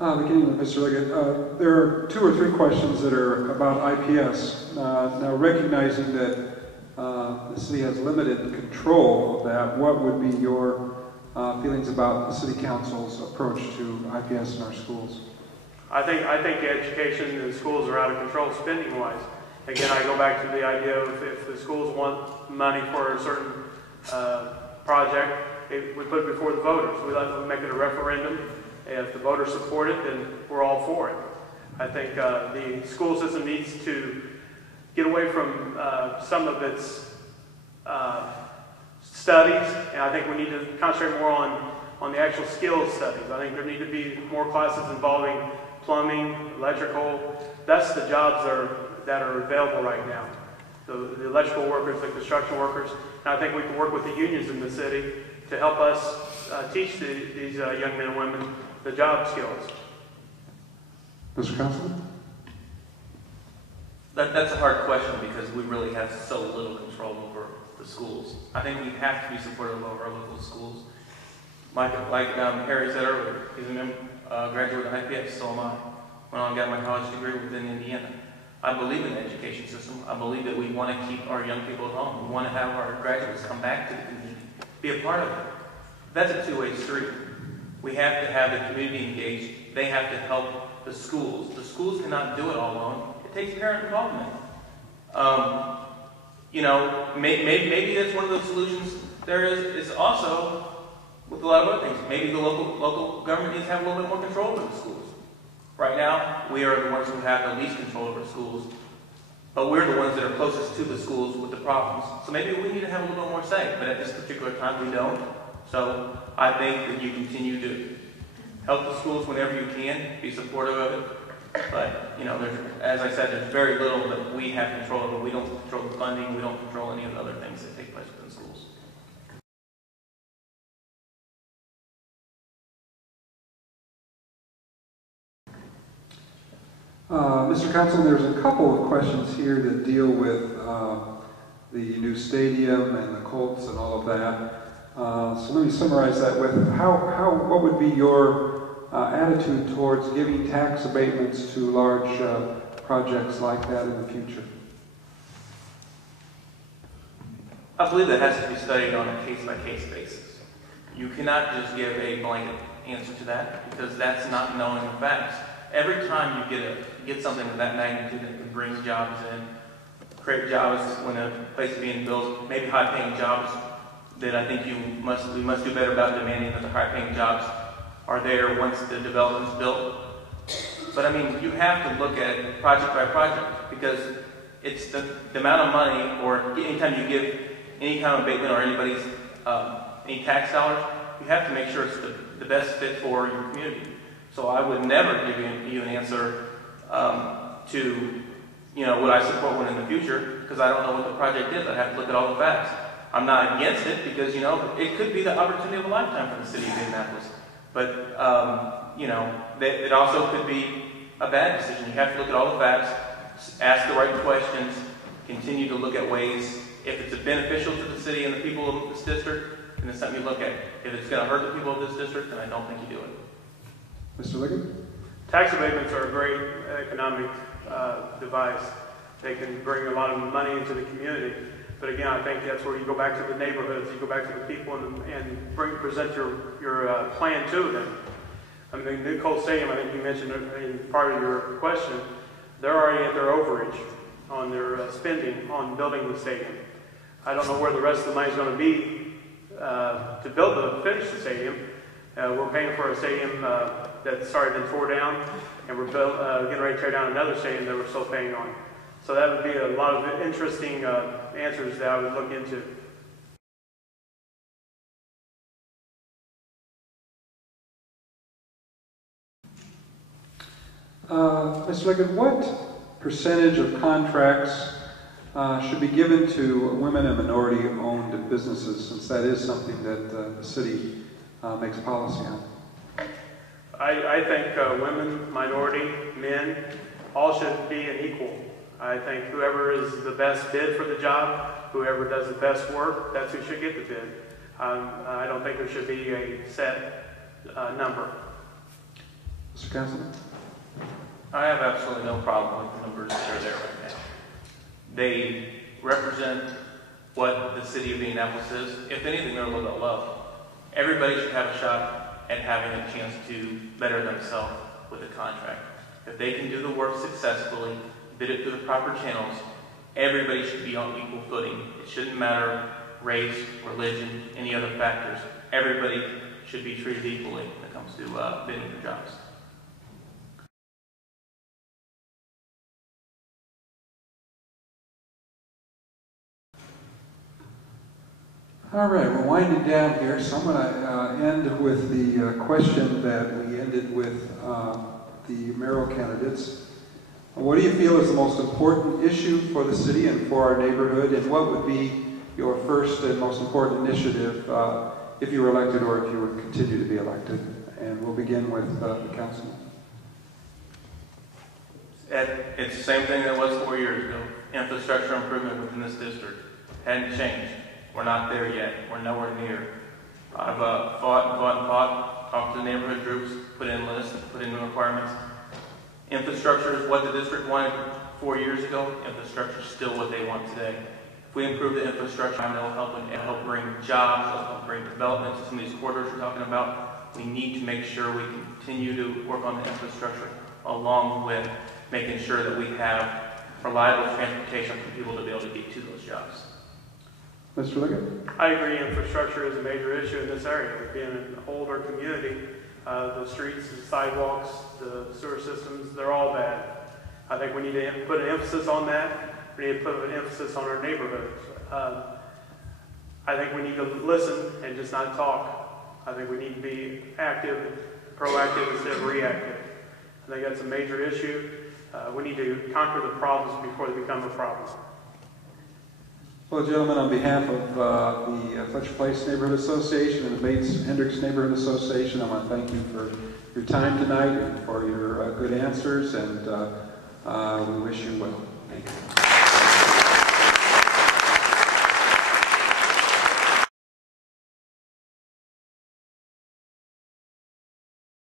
Beginning with Mr. Liggett, there are 2 or 3 questions that are about IPS. Now, recognizing that the city has limited control of that, what would be your feelings about the City Council's approach to IPS in our schools? I think education in the schools are out of control spending-wise. Again, I go back to the idea of if the schools want money for a certain project, we put it before the voters. We let them make it a referendum. If the voters support it, then we're all for it. I think the school system needs to get away from some of its studies, and I think we need to concentrate more on the actual skills studies. I think there need to be more classes involving plumbing, electrical. That's the jobs that are available right now. The electrical workers, the construction workers. And I think we can work with the unions in the city to help us teach these young men and women the job skills. Mr. Councilman? That's a hard question because we really have so little control over the schools. I think we have to be supportive of our local schools. Like Harry said earlier, he's a graduate of IPS, so am I. When I got my college degree within Indiana. I believe in the education system. I believe that we want to keep our young people at home. We want to have our graduates come back to the community, be a part of it. That's a two-way street. We have to have the community engaged. They have to help the schools. The schools cannot do it all alone. It takes parent involvement. You know, maybe that's one of the solutions there is also with a lot of other things. Maybe the local government needs to have a little bit more control over the schools. Right now, we are the ones who have the least control over schools, but we're the ones that are closest to the schools with the problems. So maybe we need to have a little bit more say, but at this particular time we don't. So I think that you continue to help the schools whenever you can, be supportive of it. But, you know, as I said, there's very little that we have control over. We don't control the funding. We don't control any of the other things that take place within schools. Mr. Councilman, there's a couple of questions here that deal with the new stadium and the Colts and all of that. So let me summarize that with what would be your attitude towards giving tax abatements to large projects like that in the future? I believe that has to be studied on a case-by-case basis. You cannot just give a blanket answer to that because that's not knowing the facts. Every time you get something of that magnitude that can bring jobs in, create jobs when a place is being built, maybe high-paying jobs that I think we must do better about demanding that the high-paying jobs are there once the development's built. But I mean, you have to look at it project by project because it's the amount of money, or anytime you give any kind of abatement or anybody's any tax dollars, you have to make sure it's the best fit for your community. So I would never give you an answer to, you know, would I support one in the future, because I don't know what the project is. I'd have to look at all the facts. I'm not against it because, you know, it could be the opportunity of a lifetime for the city of Indianapolis. But, you know, it also could be a bad decision. You have to look at all the facts, ask the right questions, continue to look at ways. If it's beneficial to the city and the people of this district, then it's something you look at. If it's going to hurt the people of this district, then I don't think you do it. Mr. Liggett? Tax abatements are a great economic device. They can bring a lot of money into the community. But again, I think that's where you go back to the neighborhoods, you go back to the people and present your plan to them. I mean, the new Colts Stadium, I think you mentioned in part of your question, they're already at their overage on their spending on building the stadium. I don't know where the rest of the money is going to be to finish the stadium. We're paying for a stadium that's already been tore down, and we're getting ready to tear down another stadium that we're still paying on. So that would be a lot of interesting answers that I would look into. Mr. Liggett, what percentage of contracts should be given to women and minority-owned businesses, since that is something that the city makes policy on? I think women, minority, men, all should be an equal. I think whoever is the best bid for the job, whoever does the best work, that's who should get the bid. I don't think there should be a set number. Mr. Councilman? I have absolutely no problem with the numbers that are there right now. They represent what the city of Indianapolis is. If anything, they're a little bit low. Everybody should have a shot at having a chance to better themselves with a contract. If they can do the work successfully, bid it through the proper channels, everybody should be on equal footing. It shouldn't matter race, religion, any other factors. Everybody should be treated equally when it comes to bidding for jobs. All right, we're winding down here, so I'm going to end with the question that we ended with the mayoral candidates. What do you feel is the most important issue for the city and for our neighborhood, and what would be your first and most important initiative if you were elected or if you would continue to be elected? And we'll begin with the councilman. It's the same thing that was 4 years ago. Infrastructure improvement within this district hadn't changed. We're not there yet. We're nowhere near. I've fought, talked to the neighborhood groups, put in lists, put in requirements. Infrastructure is what the district wanted 4 years ago. Infrastructure is still what they want today. If we improve the infrastructure, I know it'll help bring jobs, it'll help bring development to some of these corridors we're talking about. We need to make sure we continue to work on the infrastructure along with making sure that we have reliable transportation for people to be able to get to those jobs. Mr. Liggett? I agree, infrastructure is a major issue in this area. Being an older community, the streets, the sidewalks, the sewer systems, they're all bad. I think we need to put an emphasis on that. We need to put an emphasis on our neighborhoods. I think we need to listen and just not talk. I think we need to be active, proactive instead of reactive. I think that's a major issue. We need to conquer the problems before they become a problem. Well, gentlemen, on behalf of the Fletcher Place Neighborhood Association and the Bates-Hendricks Neighborhood Association, I want to thank you for your time tonight and for your good answers, and we wish you well. Thank you.